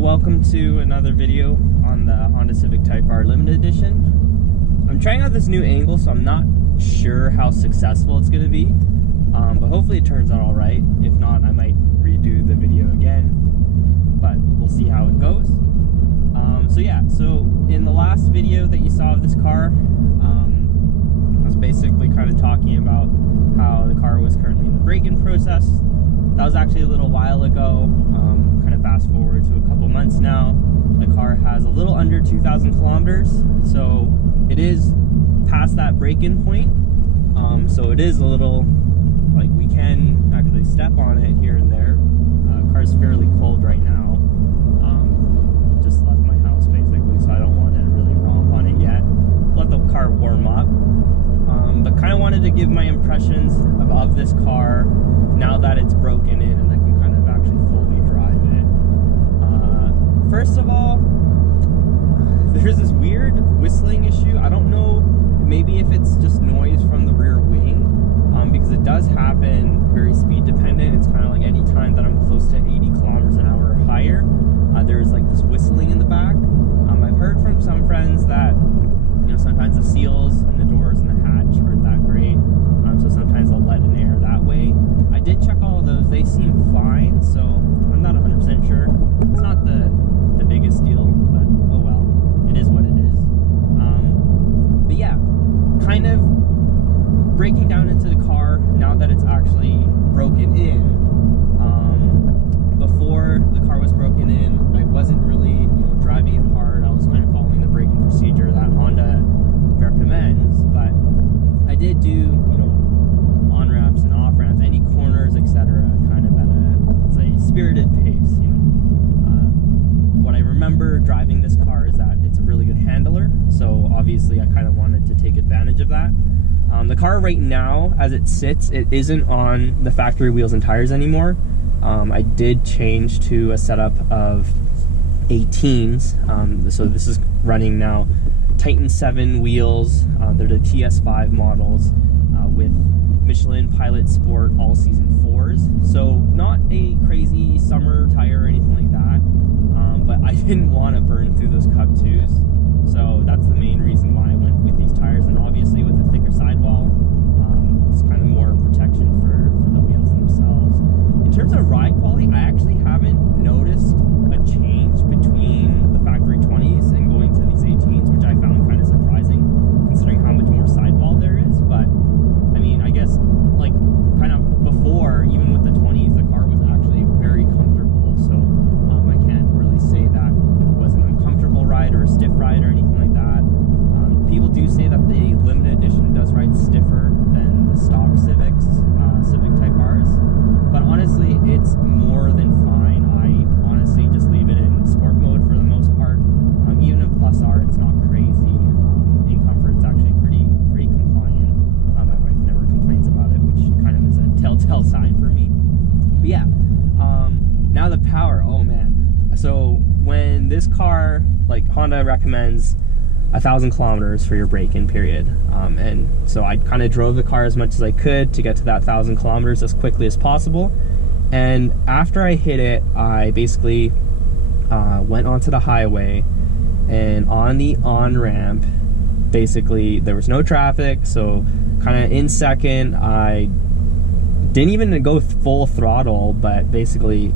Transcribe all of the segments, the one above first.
welcome to another video on the Honda Civic Type R Limited Edition. I'm trying out this new angle, so I'm not sure how successful it's going to be, but hopefully it turns out alright. If not, I might redo the video again, but we'll see how it goes. So in the last video that you saw of this car, I was basically kind of talking about how the car was currently in the break-in process. That was actually a little while ago. Kind of fast forward to a couple months now. The car has a little under 2,000 kilometers, so it is past that break-in point. So it is a little, like, we can actually step on it here and there. Car's fairly cold right now. Just left my house basically, so I don't want to really romp on it yet. Let the car warm up. But kind of wanted to give my impressions of this car now that it's broken in and I can kind of actually fully drive it. First of all, there's this weird whistling issue. I don't know, maybe if it's just noise from the rear wing, because it does happen very speed dependent. It's kind of like any time that I'm close to 80 kilometers an hour or higher, there's like this whistling in the back. I've heard from some friends that, you know, sometimes the seals and the doors and the hatch aren't that great, so sometimes they'll let in air that way. I did check all of those, they seem fine, so I'm not 100% sure. It's not the biggest deal, but oh well, it is what it is. But yeah, kind of breaking down into the car now that it's actually broken in. Before the car was broken in, I wasn't really, driving it hard. I was kind of following the braking procedure that Honda recommends, but I did do, on ramps and off ramps, any corners, etc., kind of at a spirited pace. What I remember driving this car is that it's a really good handler, so obviously I kind of wanted to take advantage of that. The car right now, as it sits, it isn't on the factory wheels and tires anymore. I did change to a setup of 18s, so this is running now Titan 7 wheels. They're the TS5 models with Michelin Pilot Sport all-season 4s, so not a crazy summer tire or anything like that, but I didn't want to burn through those Cup 2s, so that's the main reason why I went with these tires. And obviously with a thicker sidewall, it's kind of more protection for the wheels themselves. In terms of ride quality, I actually haven't noticed a change between the factory 20s and going to these 18s, which I found kind of surprising considering how much more sidewall there is. But I mean, I guess like kind of before, even with the 20s, the car was actually very comfortable, so I can't really say that it was an uncomfortable ride or a stiff ride or anything like that. People do say that the limited edition does ride stiffer than the stock Civics, Civic Type Rs, but honestly it's more than fine. I honestly just leave it in sport mode for the most part. Even in Plus R, it's not crazy. In comfort, it's actually pretty compliant. My wife never complains about it, which kind of is a telltale sign for me. But yeah, now the power, oh man. So when this car, like Honda recommends 1,000 kilometers for your break-in period, and so I kind of drove the car as much as I could to get to that 1,000 kilometers as quickly as possible. And after I hit it, I basically went onto the highway, and on the on-ramp, basically there was no traffic, so kind of in second, I didn't even go full throttle, but basically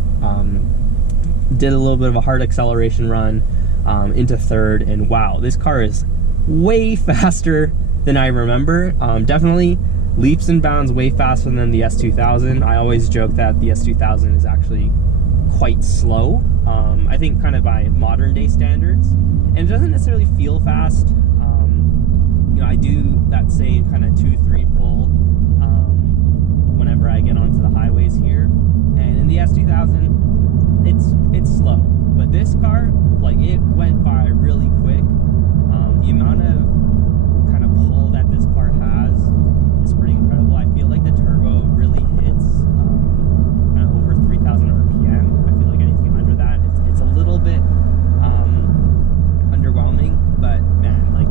did a little bit of a hard acceleration run into third, and wow, this car is way faster than I remember. Definitely leaps and bounds way faster than the S2000. I always joke that the S2000 is actually quite slow, I think kind of by modern day standards, and it doesn't necessarily feel fast. I do that same kind of 2-3 pull whenever I get onto the highways here, and in the S2000 it's slow, but this car, like, it went by really quick. The amount of kind of pull that this car has is pretty incredible. I feel like the turbo really hits kind of over 3,000 RPM. I feel like anything under that, it's a little bit underwhelming, but man, like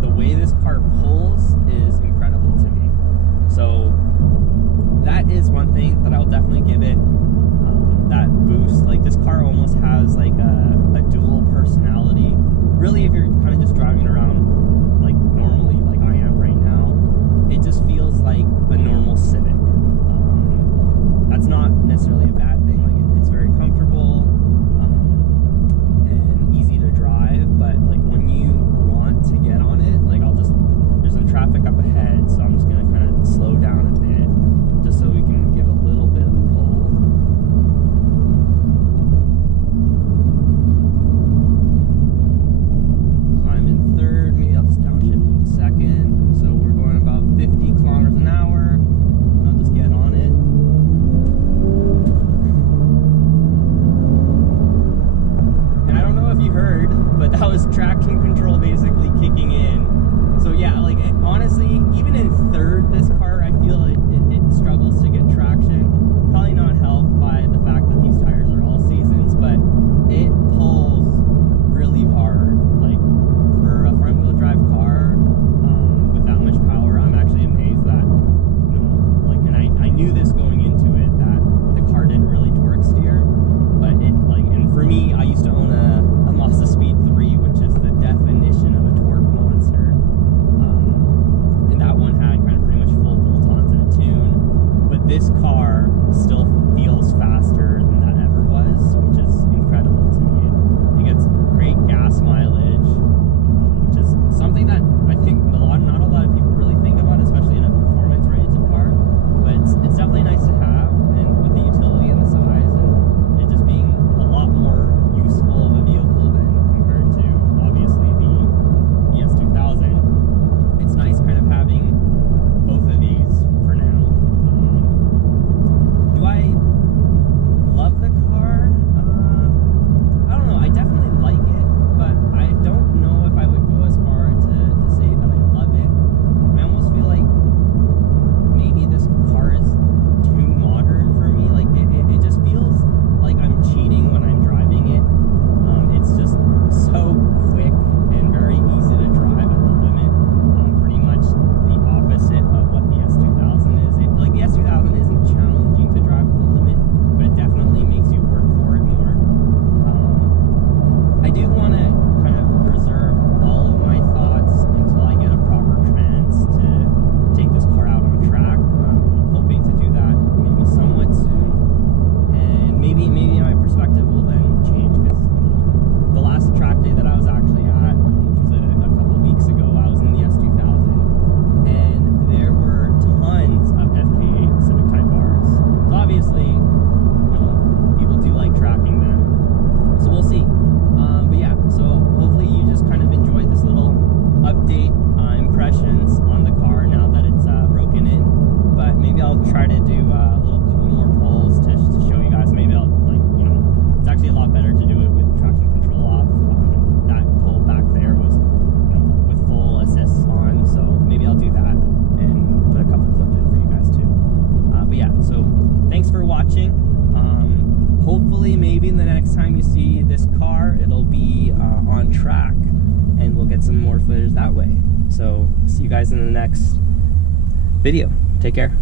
the way this car pulls is incredible to me. So that is one thing that I'll definitely give it that boost. Like, this car almost has like that was traction control basically kicking in. So yeah, like honestly, even in third, this car, I feel it struggles to get traction. Probably not helped by the fact that these tires are all seasons, but it pulls really hard. Like for a front wheel drive car with that much power, I'm actually amazed that, you know, like, and I knew this going into it, that the car didn't really torque steer, but it, like, and for me, I used to own a Mazda Speed 3, which is the definition of a torque monster. And that one had kind of pretty much full bolt-ons and a tune, but this car still feels faster than that ever was, which is incredible to me. It gets great gas mileage, which is something that I think not a lot of people really think about, especially in a performance-oriented car. But it's definitely nice to have, and with the utility and the size, and it just being a lot more useful of a vehicle than compared to obviously the S2000. It's nice kind of having both of these for now. Do I love the car? I don't know. I definitely like it, but I don't know if I would go as far to say that I love it. I almost feel like maybe this car is too modern for me. Like it just feels like I'm cheating when I'm driving it. It's just so quick and very easy to drive at the limit. Pretty much the opposite of what the S2000 is. Like the S2000 isn't challenging to drive at the limit, but it definitely makes you work for it more. I do want to kind of reserve all of my thoughts until I get a proper trans to take this car out on track. I'm hoping to do that maybe somewhat soon, and maybe my perspective will then change, because the last track day that I was actually at, which was a couple weeks ago, I was in the S2000, and there were tons of FK8 Civic Type Rs. So obviously, people do like tracking them. So we'll see. But yeah, so hopefully you just kind of enjoyed this little update, impressions on the car now that it's broken in. But maybe I'll try to do a couple more polls to show you guys. Maybe I'll, like, you know, it's actually a lot better to do it with traction control off. That poll back there was, you know, with full assists on, so maybe I'll do that and put a couple clips in for you guys too. But yeah, so thanks for watching. Hopefully maybe the next time you see this car, it'll be on track, and we'll get some more footage that way. So see you guys in the next video. Take care.